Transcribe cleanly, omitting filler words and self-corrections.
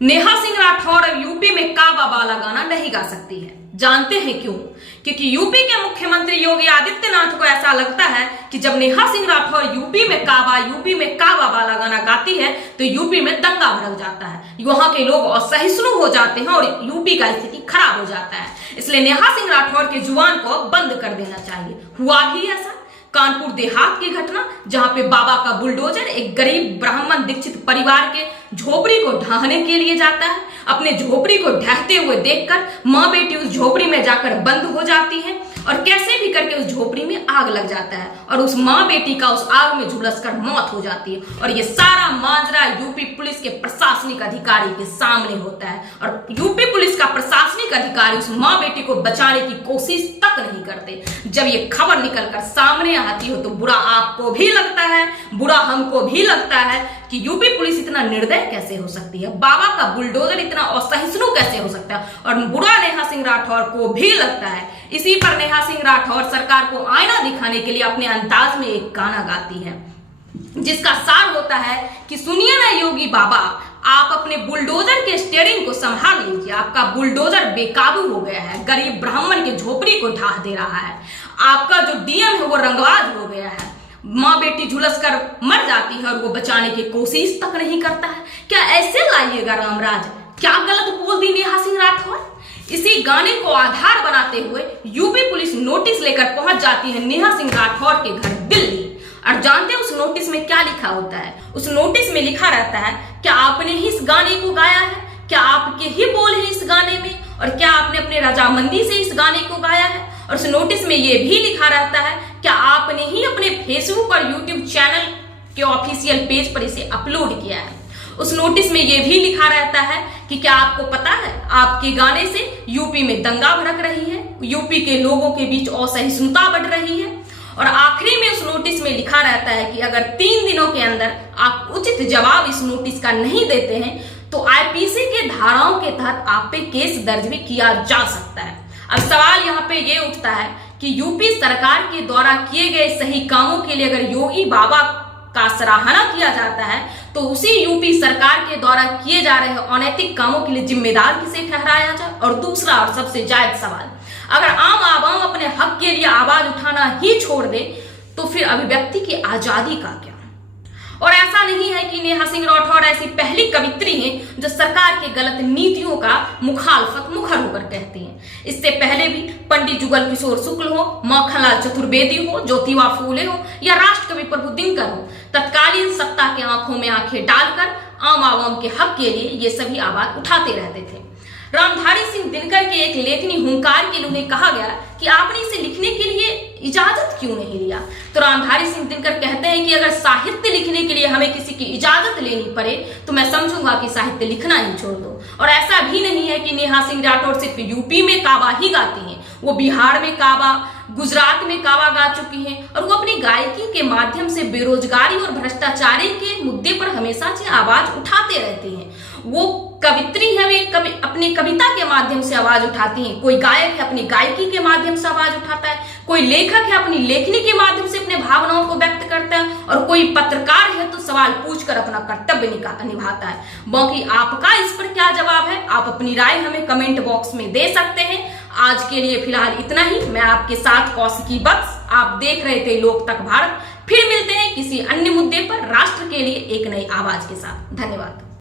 नेहा सिंह राठौर अब यूपी में काबा वाला गाना नहीं गा सकती है। जानते हैं क्यों? क्योंकि यूपी के मुख्यमंत्री योगी आदित्यनाथ को ऐसा लगता है कि जब नेहा सिंह राठौर यूपी में काबा वाला गाना गाती है तो यूपी में दंगा भड़क जाता है, वहां के लोग असहिष्णु हो जाते हैं और यूपी का स्थिति खराब हो जाता है। इसलिए नेहा सिंह राठौर के जुबान को बंद कर देना चाहिए। हुआ भी ऐसा। कानपुर देहात की घटना, जहां पे बाबा का बुलडोजर एक गरीब ब्राह्मण दीक्षित परिवार के झोपड़ी को ढहाने के लिए जाता है। अपने झोपड़ी को ढहते हुए देखकर माँ बेटी उस झोपड़ी में जाकर बंद हो जाती है और कैसे भी करके उस झोपड़ी में आग लग जाता है और उस माँ बेटी का उस आग में झुलसकर मौत हो जाती है। और ये सारा माजरा यूपी पुलिस के प्रशासनिक अधिकारी के सामने होता है और यूपी पुलिस का प्रशासनिक अधिकारी उस माँ बेटी को बचाने की कोशिश तक नहीं करते। जब ये खबर निकलकर सामने आती हो तो बुरा आपको भी लगता है, बुरा हमको भी लगता है कि यूपी पुलिस इतना निर्दय कैसे हो सकती है, बाबा का बुलडोजर इतना असहिष्णु कैसे हो सकता है। और बुरा नेहा सिंह राठौर को भी लगता है। इसी पर नेहा सिंह राठौर सरकार को आईना दिखाने के लिए अपने अंदाज में एक गाना गाती है जिसका सार होता है कि सुनिए ना योगी बाबा, आप अपने बुलडोजर के स्टीयरिंग को संभाल लीजिए, आपका बुलडोजर बेकाबू हो गया है, गरीब ब्राह्मण की झोपड़ी को ढा दे रहा है, आपका जो डीएम है वो रंगबाज हो गया है, माँ बेटी झुलस कर मर जाती है और वो बचाने की कोशिश तक नहीं करता है। क्या ऐसे लाइएगा रामराज? क्या गलत बोल दी नेहा सिंह राठौर? इसी गाने को आधार बनाते हुए यूपी पुलिस नोटिस लेकर पहुंच जाती है नेहा सिंह राठौर के घर दिल्ली। और जानते हैं उस नोटिस में क्या लिखा होता है? उस नोटिस में लिखा रहता है, क्या आपने ही इस गाने को गाया है? क्या आपके ही बोल हैं इस गाने में? और क्या आपने अपने रजामंदी से इस गाने को गाया है? और उस नोटिस में यह भी लिखा रहता है, क्या आपने ही अपने फेसबुक और यूट्यूब चैनल के ऑफिशियल पेज पर इसे अपलोड किया है? उस नोटिस में यह भी लिखा रहता है कि क्या आपको पता है आपके गाने से यूपी में दंगा भड़क रही है, यूपी के लोगों के बीच असहिष्णुता बढ़ रही है। और आखिरी में उस नोटिस में लिखा रहता है कि अगर 3 दिनों के अंदर आप उचित जवाब इस नोटिस का नहीं देते हैं तो आईपीसी के धाराओं के तहत आप पे केस दर्ज भी किया जा सकता है। अब सवाल यहाँ पे ये उठता है कि यूपी सरकार के द्वारा किए गए सही कामों के लिए अगर योगी बाबा का सराहना किया जाता है तो उसी यूपी सरकार के द्वारा किए जा रहे अनैतिक कामों के लिए जिम्मेदार किसे ठहराया जाए? और दूसरा और सबसे जायज सवाल, अगर आम आवाम अपने हक के लिए आवाज उठाना ही छोड़ दे तो फिर अभिव्यक्ति की आजादी का क्या? और ऐसा नहीं है कि नेहा सिंह राठौर ऐसी पहली कवित्री हैं जो सरकार के गलत नीतियों का मुखालफत मुखर होकर कहती हैं। इससे पहले भी पंडित जुगल किशोर शुक्ल हो, माखनलाल चतुर्वेदी हो, ज्योतिबा फूले हो या राष्ट्रकवि प्रभु दिनकर हो, तत्कालीन सत्ता के आंखों में आंखें डालकर आम आवाम के हक के लिए ये सभी आवाज उठाते रहते थे। रामधारी सिंह दिनकर के एक लेखनी हुंकार के लिए उन्हें कहा गया कि आपने इसे लिखने के लिए इजाजत क्यों नहीं लिया? तो रामधारी सिंह दिनकर कहते हैं कि अगर साहित्य लिखने के लिए हमें किसी की इजाजत लेनी पड़े तो मैं समझूंगा कि साहित्य लिखना ही छोड़ दो। और ऐसा भी नहीं है कि नेहा सिंह राठौर सिर्फ यूपी में काबा ही गाती हैं, वो बिहार में काबा, गुजरात में काबा गा चुकी हैं और वो अपनी गायकी के माध्यम से बेरोजगारी और भ्रष्टाचारी के मुद्दे पर हमेशा से आवाज उठाते रहती हैं। वो कवित्री है, वे अपनी कविता के माध्यम से आवाज उठाती हैं। कोई गायक है अपनी गायकी के माध्यम से आवाज उठाता है, कोई लेखक है अपनी लेखनी के माध्यम से अपने भावनाओं को व्यक्त करता है और कोई पत्रकार है तो सवाल पूछकर अपना कर्तव्य निभाता है। बाकी आपका इस पर क्या जवाब है? आप अपनी राय हमें कमेंट बॉक्स में दे सकते हैं। आज के लिए फिलहाल इतना ही। मैं आपके साथ कौशिकी बख्श, आप देख रहे थे लोक तक भारत। फिर मिलते हैं किसी अन्य मुद्दे पर राष्ट्र के लिए एक नई आवाज के साथ। धन्यवाद।